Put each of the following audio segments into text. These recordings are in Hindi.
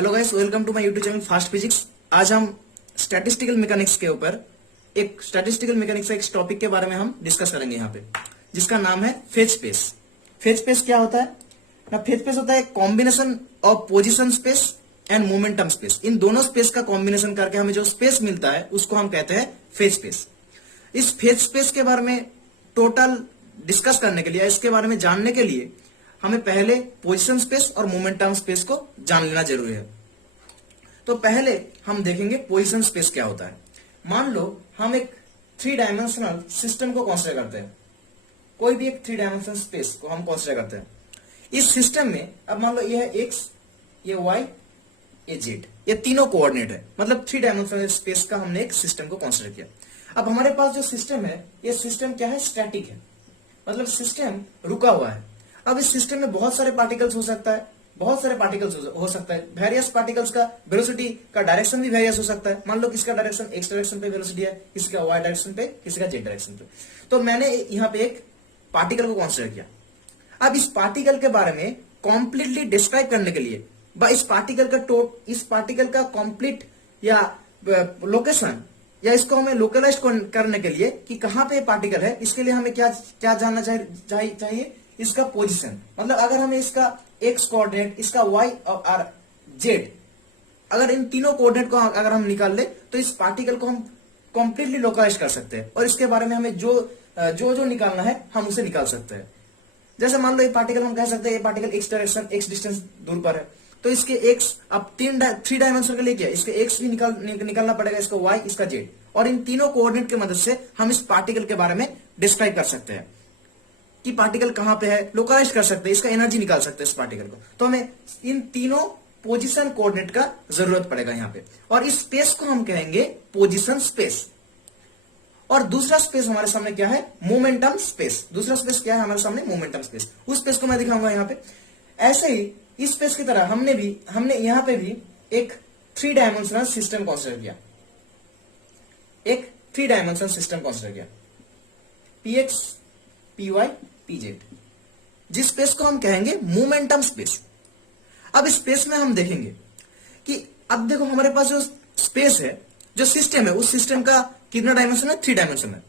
Hello guys, welcome to my YouTube channel fast physics. आज हम स्टैटिस्टिकल मैकेनिक्स के ऊपर एक स्टैटिस्टिकल मैकेनिक्स का एक टॉपिक के बारे में हम डिस्कस करेंगे यहाँ पे, जिसका नाम है फेज स्पेस। फेज स्पेस क्या होता है ना? फेज स्पेस होता है combination of position space and momentum space. इन दोनों स्पेस का कॉम्बिनेशन करके हमें जो स्पेस मिलता है उसको हम कहते हैं फेज स्पेस। इस फेज स्पेस के बारे में टोटल डिस्कस करने के लिए, इसके बारे में जानने के लिए हमें पहले पोजीशन स्पेस और मोमेंटम स्पेस को जान लेना जरूरी है। तो पहले हम देखेंगे पोजीशन स्पेस क्या होता है। मान लो हम एक 3 डायमेंशनल सिस्टम को कंसीडर करते हैं, कोई भी एक 3 डायमेंशनल स्पेस को हम कंसीडर करते हैं। इस सिस्टम में अब मान लो ये है x, ये y, ये z, ये तीनों कोऑर्डिनेट है, मतलब 3 डायमेंशनल स्पेस का हमने एक सिस्टम को कंसीडर किया। अब हमारे पास जो सिस्टम है, ये सिस्टम क्या है? स्टैटिक है, मतलब सिस्टम रुका हुआ है। अब इस सिस्टम में बहुत सारे पार्टिकल्स हो सकता है, बहुत सारे पार्टिकल्स हो सकता है। वेरियस पार्टिकल्स का वेलोसिटी का डायरेक्शन भी वेरियस हो सकता है। मान लो किसका डायरेक्शन एक्स डायरेक्शन पे वेलोसिटी है, किसी का वाई डायरेक्शन पे, किसी का जेड डायरेक्शन पे। तो मैंने यहाँ पे एक पार्टिकल को कंसीडर किया। अब इस पार्टिकल के बारे में कॉम्प्लीटली डिस्क्राइब करने के लिए, इस पार्टिकल का कंप्लीट या लोकेशन, या इसको हमें लोकलाइज करने के लिए कि कहां पे पार्टिकल है, इसके लिए हमें क्या जानना चाहिए? इसका पोजीशन। मतलब अगर हमें इसका एक्स कोऑर्डिनेट, इसका वाई और जेड, अगर इन तीनों कोऑर्डिनेट को अगर हम निकाल ले तो इस पार्टिकल को हम कंप्लीटली लोकलाइज कर सकते हैं, और इसके बारे में हमें जो निकालना है हम उसे निकाल सकते हैं। जैसे मान लो ये पार्टिकल, हम कह सकते हैं ये particle x direction, x distance दूर पर है, तो इसके एक्स, अब 3 डायमेंशन के लिए क्या, इसके एक्स भी निकालना पड़ेगा, इसका वाई, इसका जेड, और इन तीनों कोऑर्डिनेट की मदद से हम इस पार्टिकल के बारे में डिस्क्राइब कर सकते हैं कि पार्टिकल कहां पे है, लोकलाइज कर सकते हैं, इसका एनर्जी निकाल सकते हैं इस पार्टिकल को। तो हमें इन तीनों पोजीशन कोऑर्डिनेट का जरूरत पड़ेगा यहाँ पे, और इस स्पेस को हम कहेंगे पोजीशन स्पेस। और दूसरा स्पेस हमारे सामने क्या है? Momentum space. दूसरा स्पेस क्या है हमारे सामने? Momentum space. उस स्पेस को मैं दिखाऊंगा यहाँ पे। ऐसे ही इस स्पेस की तरह हमने यहाँ पे भी एक 3 डायमेंशनल सिस्टम कंसीडर किया, एक 3 डायमेंशनल सिस्टम कंसीडर किया, px, py, pz, जिस स्पेस को हम कहेंगे मोमेंटम स्पेस। अब इस स्पेस में हम देखेंगे कि अब देखो हमारे पास जो स्पेस है, जो सिस्टम है, उस सिस्टम का कितना डायमेंशन है? 3 डायमेंशन है।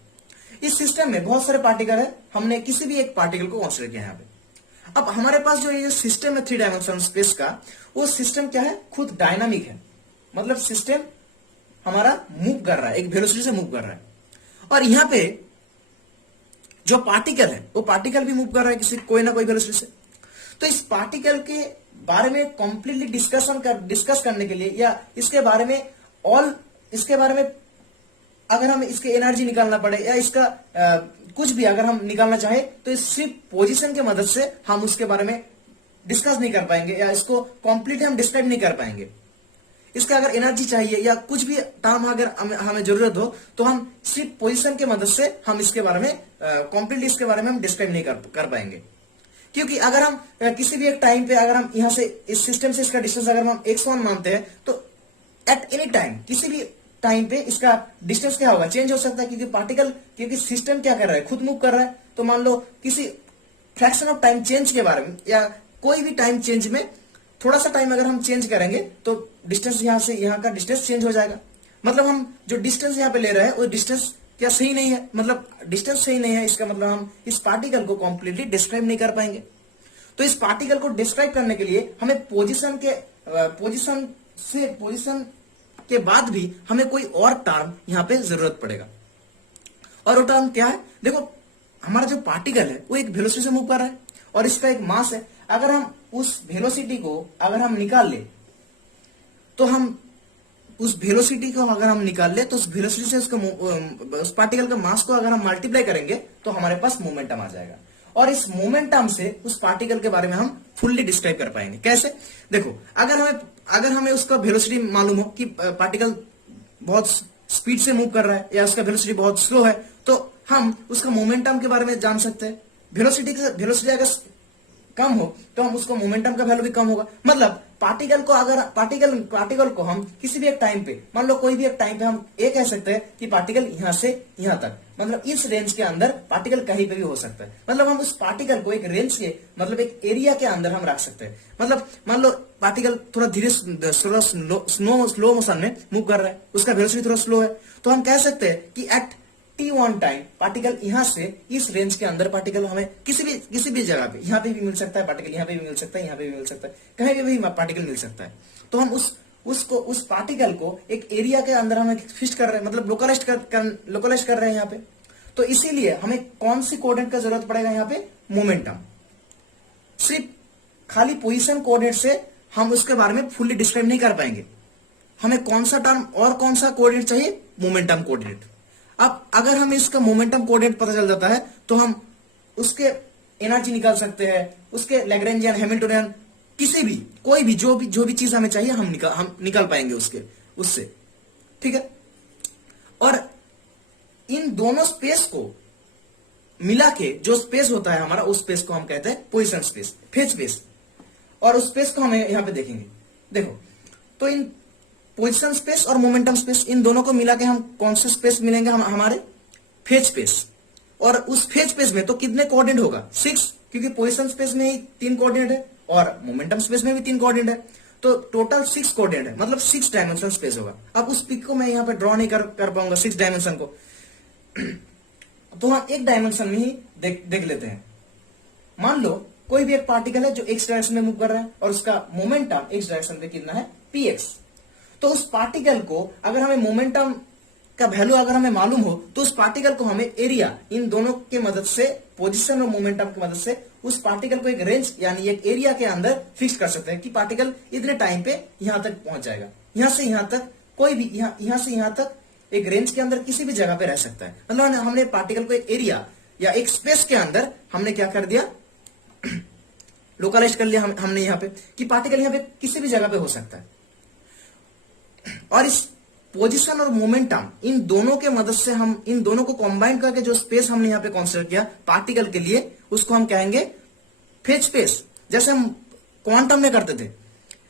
इस सिस्टम में बहुत सारे पार्टिकल है, हमने किसी भी एक पार्टिकल को कंसीडर किया यहाँ पे। अब हमारे पास जो ये सिस्टम है 3 डायमेंशनल स्पेस का, वो सिस्टम क्या है? खुद डायनामिक है, मतलब सिस्टम हमारा मूव कर रहा है, एक वेलोसिटी से मूव कर रहा है। और यहाँ पे जो पार्टिकल है, वो पार्टिकल भी मूव कर रहा है कोई ना कोई वेलोसिटी से। तो इस पार्टिकल के बारे में कंप्लीटली डिस्कस करने के लिए, या इसके बारे में अगर हम इसके एनर्जी निकालना पड़े, या इसका कुछ भी अगर हम निकालना चाहे, तो इस सिर्फ पोजीशन की मदद से हम उसके बारे में डिस्कस नहीं कर पाएंगे, या इसको कंप्लीटली हम डिस्क्राइब नहीं कर पाएंगे। इसका अगर एनर्जी चाहिए या कुछ भी टर्म अगर हमें जरूरत हो, तो हम सिर्फ पोजीशन की मदद से हम इसके बारे में कंप्लीटली इसके बारे में हम डिस्क्राइब नहीं कर पाएंगे। क्योंकि अगर हम किसी भी एक टाइम पे, अगर हम यहां से इस सिस्टम से इसका डिस्टेंस अगर हम x1 मानते हैं, तो एट एनी टाइम, किसी भी टाइम पे इसका डिस्टेंस क्या होगा? चेंज हो सकता है, क्योंकि सिस्टम क्या कर रहा है? खुद मूव कर रहा है। तो मान लो किसी फ्रैक्शन ऑफ टाइम चेंज के बारे में, या कोई भी टाइम चेंज में थोड़ा सा टाइम अगर हम चेंज करेंगे, तो डिस्टेंस यहां से यहां का डिस्टेंस चेंज हो जाएगा। मतलब हम जो डिस्टेंस यहां पे ले रहे हैं, वो डिस्टेंस क्या सही नहीं है? मतलब डिस्टेंस सही नहीं है, इसका मतलब हम इस पार्टिकल को कंप्लीटली डिस्क्राइब नहीं कर पाएंगे। तो इस पार्टिकल को डिस्क्राइब करने के लिए हमें पोजीशन के बाद भी हमें कोई और टर्म यहां पे जरूरत पड़ेगा। और वो टर्म क्या है? देखो, हमारा जो पार्टिकल है वो एक वेलोसिटी से मूव कर रहा है, और इसका एक मास है। अगर हम उस वेलोसिटी को अगर हम निकाल ले, तो हम उस वेलोसिटी को अगर हम निकाल ले, तो उस वेलोसिटी से उस पार्टिकल का मास को अगर हम मल्टीप्लाई करेंगे, तो हमारे पास मोमेंटम आ जाएगा। और इस मोमेंटम से उस पार्टिकल के बारे में हम फुल्ली डिस्क्राइब कर पाएंगे। कैसे? देखो, अगर हमें उसका वेलोसिटी मालूम हो कि पार्टिकल बहुत स्पीड से मूव कर रहा है, या उसका वेलोसिटी बहुत स्लो है, तो हम उसका मोमेंटम के बारे में जान सकते हैं। वेलोसिटी अगर कम हो, तो हम उसको मोमेंटम का वैल्यू भी कम होगा। मतलब पार्टिकल को हम किसी भी एक टाइम पे, मान लो कोई भी एक टाइम पे, हम ये कह सकते हैं कि पार्टिकल यहां से यहां तक, मतलब इस रेंज के अंदर पार्टिकल कहीं पे भी हो सकता है। मतलब हम उस पार्टिकल को एक रेंज के, मतलब एक एरिया के अंदर हम रख सकते हैं। मतलब मान लो पार्टिकल थोड़ा धीरे स्लो मोशन में मूव कर रहा है, उसका वेलोसिटी थोड़ा स्लो है, तो हम कह सकते हैं कि एट t1 टाइम पार्टिकल यहां से इस रेंज के अंदर पार्टिकल हमें किसी भी जगह पे, यहां पे भी मिल सकता है पार्टिकल, यहां पे भी मिल सकता है, यहां पे भी मिल सकता है, कहीं भी पार्टिकल मिल सकता है। तो हम उस पार्टिकल को एक एरिया के अंदर हमें फिक्स कर रहे हैं, मतलब लोकलाइज कर रहे हैं यहाँ पे। तो इसीलिए हमें कौन सी कोऑर्डिनेट का जरूरत पड़ेगा यहाँ पे? मोमेंटम। सिर्फ खाली पोजीशन कोऑर्डिनेट से हम उसके बारे में फुल्ली डिस्क्राइब नहीं कर पाएंगे, हमें कौन सा टर्म और कौन सा कोऑर्डिनेट चाहिए? Momentum coordinate. अब अगर हमें इसका मोमेंटम कोऑर्डिनेट पता चल जाता है तो हम उसके एनर्जी निकाल सकते हैं, उसके लैग्रेंजियन, हैमिल्टनियन, किसी भी कोई भी जो भी चीज हमें चाहिए हम निकाल पाएंगे उससे, ठीक है। और इन दोनों स्पेस को मिला के जो स्पेस होता है हमारा, उस स्पेस को हम कहते हैं पोजीशन स्पेस, फेज स्पेस। और उस स्पेस को हमें यहां पे देखेंगे, देखो तो इन पोजीशन स्पेस और मोमेंटम स्पेस, इन दोनों को मिला के हम कौन से स्पेस मिलेंगे? हमारे फेज स्पेस। और उस फेज स्पेस में तो कितने कोऑर्डिनेट होगा? 6, क्योंकि पोजीशन स्पेस में ही 3 कोऑर्डिनेट है और मोमेंटम स्पेस में भी 3 कोऑर्डिनेट है, तो टोटल 6 कोऑर्डिनेट है, मतलब 6 डायमेंशन स्पेस होगा। अब उस पिक को मैं यहाँ पे ड्रॉ नहीं कर पाऊंगा 6 डायमेंशन को, तो हम एक डायमेंशन में ही देख लेते हैं। मान लो कोई भी एक पार्टिकल है जो एक्स डायरेक्शन में मूव कर रहा है और उसका मोमेंटम एक्स डायरेक्शन में कितना है? px। तो उस पार्टिकल को अगर हमें मोमेंटम का वैल्यू अगर हमें मालूम हो तो उस पार्टिकल को हमें एरिया, इन दोनों के मदद से, पोजीशन और मोमेंटम की मदद से उस पार्टिकल को एक रेंज यानी एक एरिया के अंदर फिक्स कर सकते हैं कि पार्टिकल इतने टाइम पे यहां तक पहुंच जाएगा, यहां से यहां तक, कोई भी यहां से यहां तक एक रेंज के अंदर किसी भी जगह पे रह सकता है। मतलब हमने पार्टिकल को एक एरिया या एक स्पेस के अंदर हमने क्या कर दिया? लोकलाइज कर लिया हमने यहाँ पे कि पार्टिकल यहाँ पे किसी भी जगह पे हो सकता है। और इस पोजीशन और मोमेंटम, इन दोनों के मदद से हम इन दोनों को कंबाइन करके जो स्पेस हमने यहाँ पे कंसीडर किया पार्टिकल के लिए, उसको हम कहेंगे फेज स्पेस। जैसे हम क्वांटम में करते थे,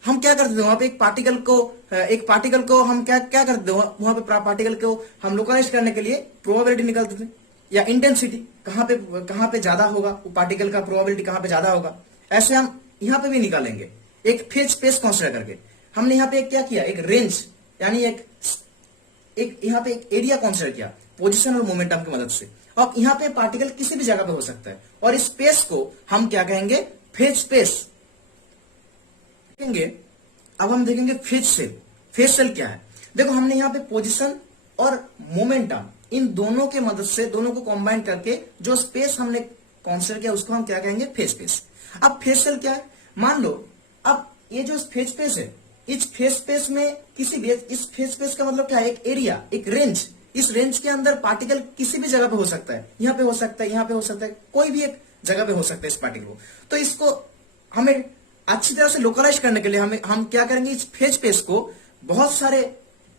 हम क्या करते थे? वहां पे एक पार्टिकल को हम क्या करते थे? वहां पे पार्टिकल को हम लोकलाइज करने के लिए प्रोबेबिलिटी निकालते थे, या इंटेंसिटी कहां पे ज्यादा होगा, वो पार्टिकल का प्रोबेबिलिटी कहां पे ज्यादा होगा। ऐसे हम यहां पे भी निकालेंगे एक फेज स्पेस कंसीडर करके। हमने यहाँ पे क्या किया? एक रेंज यानी एक यहाँ पे एक एरिया कंसीडर किया पोजीशन और मोमेंटम की मदद से। और यहाँ पे पार्टिकल किसी भी जगह पे हो सकता है और इस स्पेस को हम क्या कहेंगे? फेज स्पेस देखेंगे। अब हम देखेंगे फेज सेल। फेज सेल क्या है? देखो हमने यहाँ पे पोजीशन और मोमेंटम, इन दोनों के मदद से, दोनों को कंबाइन करके जो स्पेस हमने कंसीडर किया उसको हम क्या कहेंगे? Phase space. अब फेज सेल क्या है? मान लो अब ये जो फेज स्पेस है, इस फेज स्पेस में इस फेज स्पेस का मतलब क्या है? एक एरिया, एक रेंज। इस रेंज के अंदर पार्टिकल किसी भी जगह पे हो सकता है, यहां पे हो सकता है, यहां पे हो सकता है, कोई भी एक जगह पे हो सकता है इस पार्टिकल को। तो इसको हमें अच्छी तरह से लोकलाइज करने के लिए हम क्या करेंगे? इस फेज स्पेस को बहुत सारे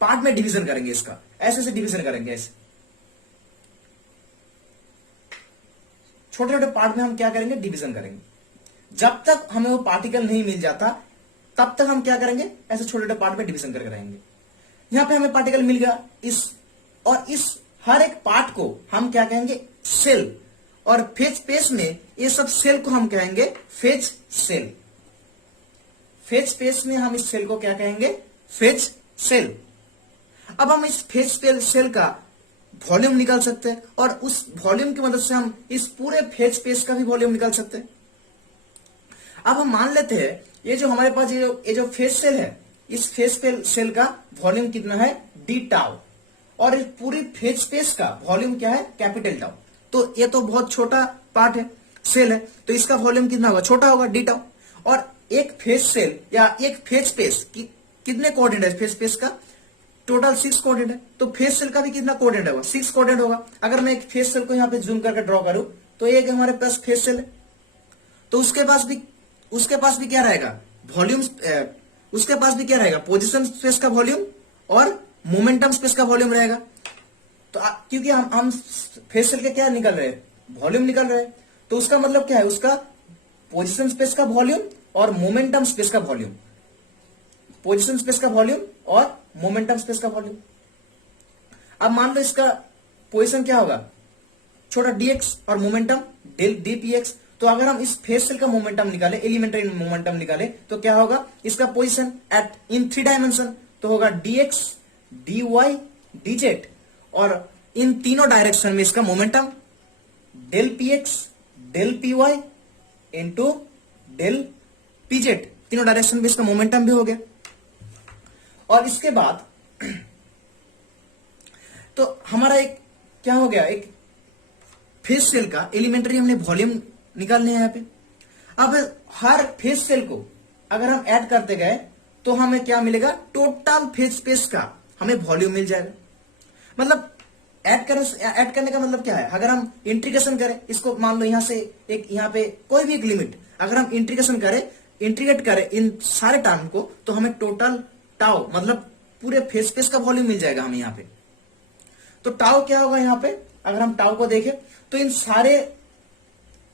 पार्ट में डिवीजन करेंगे, इसका ऐसे डिवीजन करेंगे, ऐसे छोटे छोटे पार्ट में हम क्या करेंगे? डिवीजन करेंगे। जब तक हमें वो पार्टिकल नहीं मिल जाता तब तक हम क्या करेंगे? ऐसे छोटे छोटे पार्ट में डिवीजन करके रहेंगे। यहां पे हमें पार्टिकल मिल गया, इस हर एक पार्ट को हम क्या कहेंगे? सेल। और फेज स्पेस में ये सब सेल को हम कहेंगे फेज सेल। फेज स्पेस में हम इस सेल को क्या कहेंगे? Phase cell. अब हम इस फेज सेल का वॉल्यूम निकाल सकते हैं और उस वॉल्यूम की मदद से हम इस पूरे फेज स्पेस का भी वॉल्यूम निकाल सकते हैं। अब हम मान लेते हैं ये जो हमारे पास ये जो फेज सेल है, इस फेज सेल का वॉल्यूम कितना है? D tau. और इस पूरी फेज स्पेस का वॉल्यूम क्या है? Capital tau. तो ये तो बहुत छोटा पार्ट है, सेल है, तो इसका वॉल्यूम कितना होगा? छोटा होगा, डी टाउ। और एक फेज सेल या एक फेज स्पेस की कितने कोऑर्डिनेट है? फेज स्पेस का टोटल 6 कोऑर्डिनेट है, तो फेज सेल का भी कितना कोऑर्डिनेट होगा? 6 कोऑर्डिनेट होगा। अगर मैं एक फेज सेल को यहाँ पे जूम करके ड्रॉ करूं तो एक हमारे पास फेज सेल है, तो उसके पास भी क्या रहेगा? वॉल्यूम। उसके पास भी क्या रहेगा? पोजीशन स्पेस का वॉल्यूम और मोमेंटम स्पेस का वॉल्यूम रहेगा। तो क्योंकि हम फेज सेल के क्या निकल रहे हैं? वॉल्यूम निकल रहे हैं, तो उसका मतलब क्या है? उसका पोजीशन स्पेस का वॉल्यूम और मोमेंटम स्पेस का वॉल्यूम, पोजीशन स्पेस का वॉल्यूम और मोमेंटम स्पेस का वॉल्यूम। अब मान लो इसका पोजीशन क्या होगा? छोटा dx और मोमेंटम dpx, तो अगर हम इस फेज सेल का मोमेंटम निकाले, एलिमेंट्री मोमेंटम निकाले, तो क्या होगा, इसका पोजीशन एट इन 3 डायमेंशन तो होगा dx dy dz, और इन तीनों डायरेक्शन में इसका momentum del px del py into del pz, तीनों डायरेक्शन में इसका मोमेंटम भी हो गया। और इसके बाद तो हमारा एक क्या हो गया, एक फेज सेल का एलिमेंट्री हमने वॉल्यूम निकालने हैं यहाँ पे। अब हर फेज सेल को अगर हम ऐड करते गए तो हमें क्या मिलेगा, टोटल फेज स्पेस का हमें वॉल्यूम मिल जाएगा। मतलब ऐड करने का मतलब क्या है, अगर हम इंटीग्रेशन करें इसको, मान लो यहां से एक, यहां पे कोई भी एक लिमिट अगर हम इंटीग्रेट करें इन सारे टर्म को, तो हमें टोटल टाउ मतलब पूरे फेज स्पेस का वॉल्यूम मिल जाएगा हमें यहाँ पे। तो टाउ क्या होगा यहाँ पे, अगर हम टाउ को देखें तो इन सारे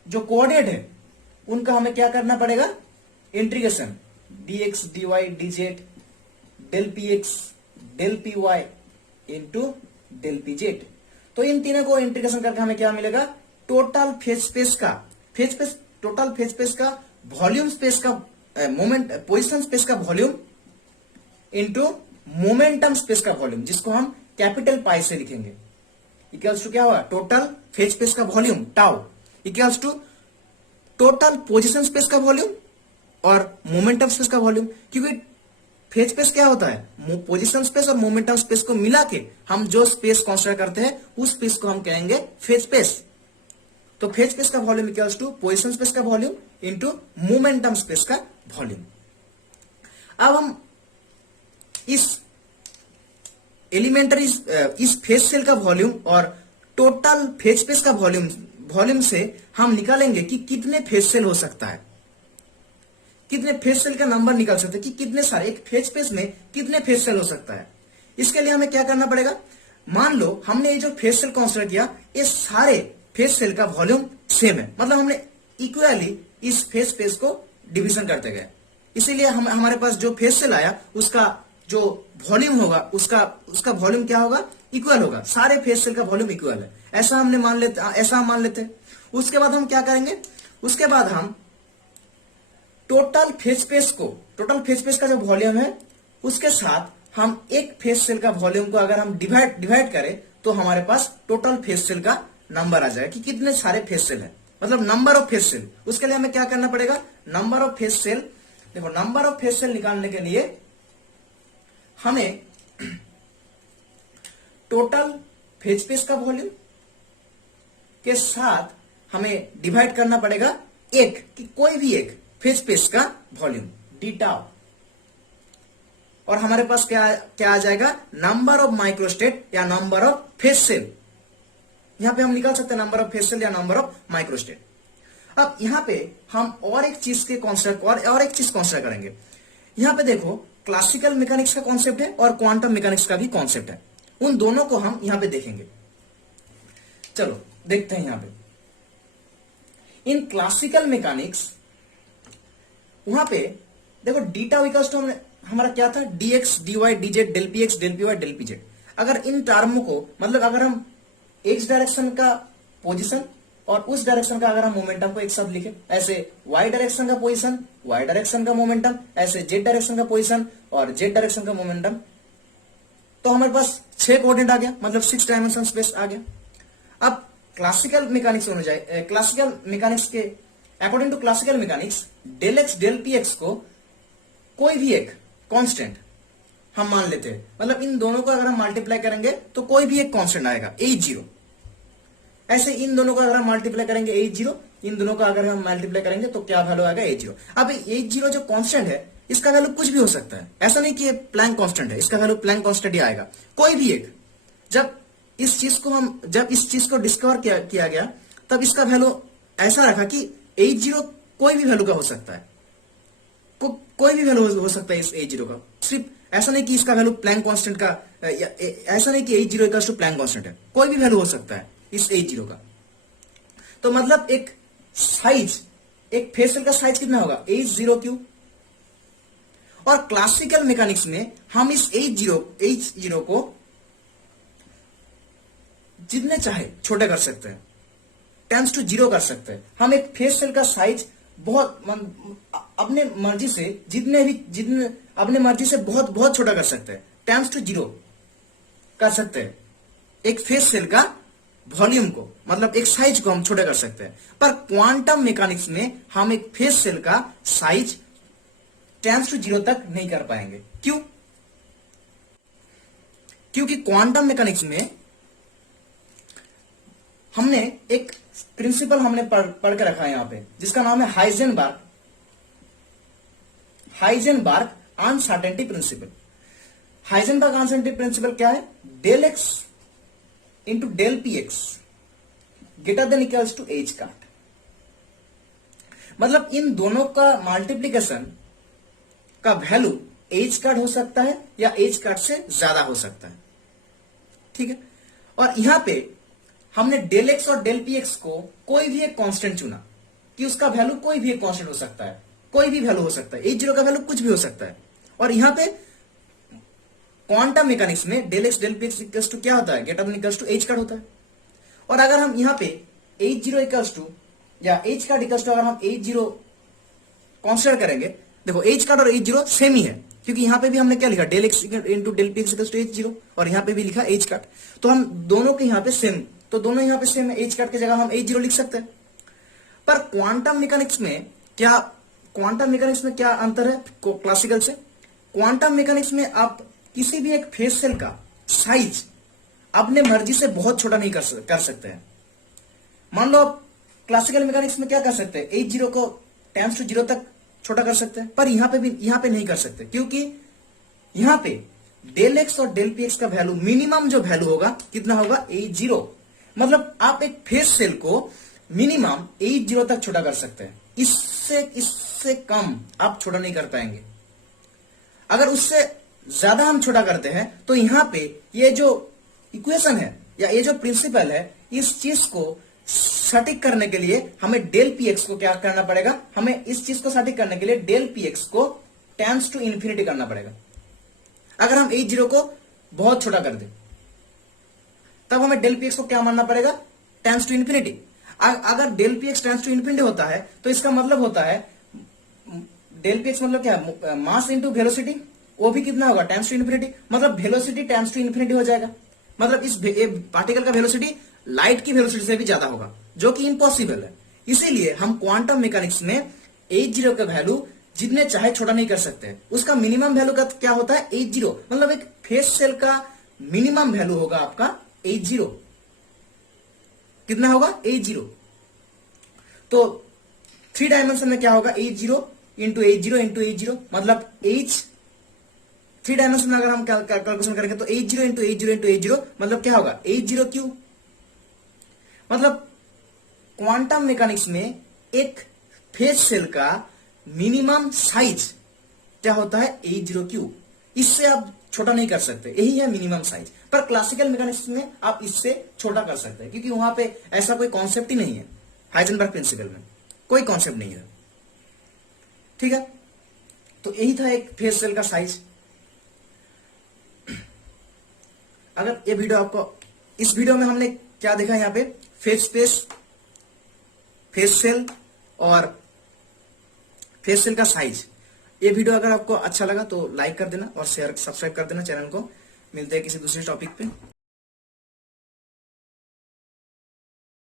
जो कोऑर्डिनेट है उनका हमें क्या करना पड़ेगा, integration dx dy dz del px del py into del pz। तो इन तीनों को इंटीग्रेशन करके हमें क्या मिलेगा, टोटल फेज स्पेस का टोटल फेज स्पेस का वॉल्यूम स्पेस का मोमेंट पोजिशन स्पेस का वॉल्यूम इंटू मोमेंटम स्पेस का वॉल्यूम, जिसको हम कैपिटल पाई से लिखेंगे, इक्वल्स टू क्या होगा, टोटल फेज स्पेस का volume tau equals to total position space का वॉल्यूम और मोमेंटम स्पेस का वॉल्यूम। क्योंकि फेज स्पेस क्या होता है, पोजीशन स्पेस और मोमेंटम स्पेस को मिला के हम जो स्पेस कंसीडर करते हैं उस स्पेस को हम कहेंगे फेज स्पेस। तो फेज स्पेस का volume equals to position space का वॉल्यूम इंटू मोमेंटम स्पेस का वॉल्यूम। अब हम इस एलिमेंटरी इस फेज सेल का वॉल्यूम और टोटल फेज स्पेस का वॉल्यूम से हम निकालेंगे कि कितने फेज सेल हो सकता है, कितने फेज सेल का नंबर निकाल सकते हैं कि कितने सारे एक फेज स्पेस में कितने फेज सेल हो सकता है। इसके लिए हमें क्या करना पड़ेगा, मान लो हमने ये जो फेज सेल कंसीडर किया, ये सारे फेज सेल का वॉल्यूम सेम है, मतलब हमने इक्वली इस फेज स्पेस को डिवीजन करते गए, इसीलिए हमारे पास जो फेज सेल आया उसका जो वॉल्यूम होगा उसका वॉल्यूम क्या होगा, इक्वल होगा, सारे फेज सेल का वॉल्यूम इक्वल है, ऐसा हम मान लेते हैं। उसके बाद हम क्या करेंगे, उसके बाद हम टोटल फेज स्पेस का जो वॉल्यूम है उसके साथ हम एक फेज सेल का वॉल्यूम को अगर हम डिवाइड करें तो हमारे पास टोटल फेज सेल का नंबर आ जाएगा कि कितने सारे फेज सेल है, मतलब नंबर ऑफ फेज सेल। उसके लिए हमें क्या करना पड़ेगा, नंबर ऑफ फेज सेल, देखो नंबर ऑफ फेज सेल निकालने के लिए हमें टोटल फेज स्पेस का वॉल्यूम के साथ हमें डिवाइड करना पड़ेगा एक, कि कोई भी एक फेज स्पेस का वॉल्यूम डी टाउ, और हमारे पास क्या आ जाएगा, नंबर ऑफ माइक्रोस्टेट या नंबर ऑफ फेज सेल। यहां पे हम निकाल सकते हैं नंबर ऑफ फेज सेल या नंबर ऑफ माइक्रोस्टेट। अब यहां पे हम और एक चीज कंसीडर करेंगे। यहां पे देखो क्लासिकल मैकेनिक्स का कॉन्सेप्ट है और क्वांटम मैकेनिक्स का भी कॉन्सेप्ट है, उन दोनों को हम यहां पे देखेंगे। चलो देखते हैं यहां पे इन क्लासिकल मैकेनिक्स, वहां पे देखो डीटा इक्वल्स टू हमारा क्या था, dx dy dz del px del py del pz। अगर इन टर्मों को, मतलब अगर हम x डायरेक्शन का पोजीशन और उस डायरेक्शन का अगर हम मोमेंटम को एक साथ लिखे, ऐसे y डायरेक्शन का पोजीशन, y डायरेक्शन का मोमेंटम, ऐसे z डायरेक्शन का पोजीशन और z डायरेक्शन का मोमेंटम, तो हमारे पास 6 कोऑर्डिनेट आ गया, मतलब 6 डायमेंशन स्पेस आ गया। अब क्लासिकल मैकेनिक्स होने जाए, क्लासिकल मैकेनिक्स के according to classical mechanics del x del P x को कोई भी एक कांस्टेंट हम मान लेते हैं, मतलब इन दोनों को अगर हम मल्टीप्लाई करेंगे तो कोई भी एक कांस्टेंट आएगा H0। ऐसे इन दोनों को अगर हम मल्टीप्लाई करेंगे H0, इन दोनों को अगर हम मल्टीप्लाई करेंगे तो क्या वैल्यू आएगा H0। अब H0 जो कांस्टेंट है इसका वैल्यू कुछ भी हो सकता है, ऐसा नहीं कि ये प्लैंक कांस्टेंट है, इसका वैल्यू प्लैंक कांस्टेंट ही आएगा, कोई भी एक। जब इस चीज को डिस्कवर किया गया तब इसका वैल्यू ऐसा रखा कि H0 कोई भी वैल्यू का हो सकता है, कोई भी वैल्यू हो सकता है इस H0 का। सिर्फ ऐसा नहीं कि इसका वैल्यू प्लैंक कांस्टेंट का, ऐसा नहीं कि H0 equals to Planck constant है, कोई भी वैल्यू हो सकता है इस H0 का। तो मतलब एक फेज सेल का साइज कितना होगा, H0 क्यूब। और क्लासिकल मैकेनिक्स में हम इस H0 को जितने चाहे छोटे कर सकते हैं, टेंस टू 0 कर सकते हैं। हम एक फेस सेल का साइज बहुत अपने मर्जी से जितने अपने मर्जी से बहुत बहुत छोटा कर सकते हैं, टेंस टू 0 कर सकते हैं। एक फेस सेल का वॉल्यूम को, मतलब एक साइज को हम छोटा कर सकते हैं। पर क्वांटम मैकेनिक्स में हम एक फेस सेल का साइज टेंस टू 0 तक नहीं कर पाएंगे। क्यों? क्योंकि क्वांटम मैकेनिक्स में हमने एक प्रिंसिपल हमने पढ़ के रखा है यहां पे, जिसका नाम है Heisenberg uncertainty principle. Heisenberg uncertainty principle क्या है? Del x into del P x greater than equals to h cart. मतलब इन दोनों का मल्टीप्लीकेशन का वैल्यू एच कार्ड हो सकता है या एच कार्ड से ज्यादा हो सकता है। ठीक है, और यहां पे हमने डेल एक्स और डेल पी एक्स को कोई भी एक कांस्टेंट चुना कि उसका वैल्यू कोई भी एक कांस्टेंट हो सकता है, कोई भी वैल्यू हो सकता है, एच जीरो का वैल्यू कुछ भी हो सकता है। और यहां पे क्वांटम मैकेनिक्स में del x del P x equals to क्या होता है? Greater than equals to h card होता है। और अगर हम यहां पे एच जीरो इक्वल्स टू या एच कार्ड इक्वल्स टू अगर हम एच जीरो कंसीडर करेंगे, देखो एच कार्ड और एच जीरो सेम ही है, क्योंकि यहां पे भी हमने क्या लिखा? Del x into del P x equals to H zero, और यहां पे भी लिखा एच कार्ड। तो हम दोनों के यहां पे सेम, तो दोनों यहां पे सेम है, एच कार्ड की जगह हम एच जीरो लिख सकते हैं। पर क्वांटम मैकेनिक्स में क्या अंतर है क्लासिकल से? क्वांटम मैकेनिक्स में आप किसी भी एक फेस सेल का साइज अपने मर्जी से बहुत छोटा नहीं कर सकते हैं। मान लो आप क्लासिकल मैकेनिक्स में क्या कर सकते हैं? एच जीरो को टेंस टू 0 तक छोटा कर सकते हैं, पर यहां पे नहीं कर सकते, क्योंकि यहां पे डेल एक्स और डेल पी एक्स का वैल्यू, मिनिमम जो वैल्यू होगा कितना होगा? H zero. मतलब आप एक फेस सेल को मिनिमम एच जीरो तक छोटा कर सकते हैं, इससे कम आप छोटा नहीं कर पाएंगे। अगर उससे ज्यादा हम छोटा करते हैं तो यहां पे ये जो इक्वेशन है या ये जो प्रिंसिपल है, इस चीज को सटीक करने के लिए हमें डेल पी एक्स को क्या करना पड़ेगा? हमें इस चीज को सटीक करने के लिए डेल पी एक्स को टेंस टू इन्फिनिटी करना पड़ेगा। अगर हम एच जीरो को बहुत छोटा कर दें तब हमें डेल पी एक्स को क्या मानना पड़ेगा? Tends to infinity. अगर del P X tends to infinity होता है तो इसका मतलब होता है डेल पी एक्स मतलब क्या है? मास इंटू वेलोसिटी, वो भी कितना होगा? Tends to infinity. मतलब वेलोसिटी टेंस टू इन्फिनिटी हो जाएगा। मतलब इस पार्टिकल का वेलोसिटी लाइट की वेलोसिटी से भी ज्यादा होगा, जो कि इम्पॉसिबल है। इसीलिए हम क्वांटम मैकेनिक्स में एच जीरो का वैल्यू जितने चाहे छोटा नहीं कर सकते। उसका मिनिमम वैल्यू का क्या होता है? H zero. मतलब एक फेस सेल का मिनिमम वैल्यू होगा आपका एच जीरो। कितना होगा? H zero. तो 3 डायमेंशन में क्या होगा? H zero into H zero into H zero, मतलब एच 3 डायमेंशन में अगर हम कैलकुलेशन करेंगे तो H zero into H zero into H zero, मतलब क्या होगा? H zero Q. मतलब क्वांटम मैकेनिक्स में एक फेस सेल का मिनिमम साइज क्या होता है? H zero Q. इससे आप छोटा नहीं कर सकते, यही है मिनिमम साइज। पर क्लासिकल मैकेनिक्स में आप इससे छोटा कर सकते हैं, क्योंकि वहां पे ऐसा कोई कॉन्सेप्ट ही नहीं है। हाइजेनबर्ग प्रिंसिपल में कोई कॉन्सेप्ट नहीं है। ठीक है, तो यही था एक फेस सेल का साइज। अगर ये वीडियो आपको, इस वीडियो में हमने क्या देखा? यहाँ पे फेस सेल और फेस सेल का साइज। ये वीडियो अगर आपको अच्छा लगा तो लाइक कर देना और शेयर सब्सक्राइब कर देना चैनल को। मिलते हैं किसी दूसरे टॉपिक पे।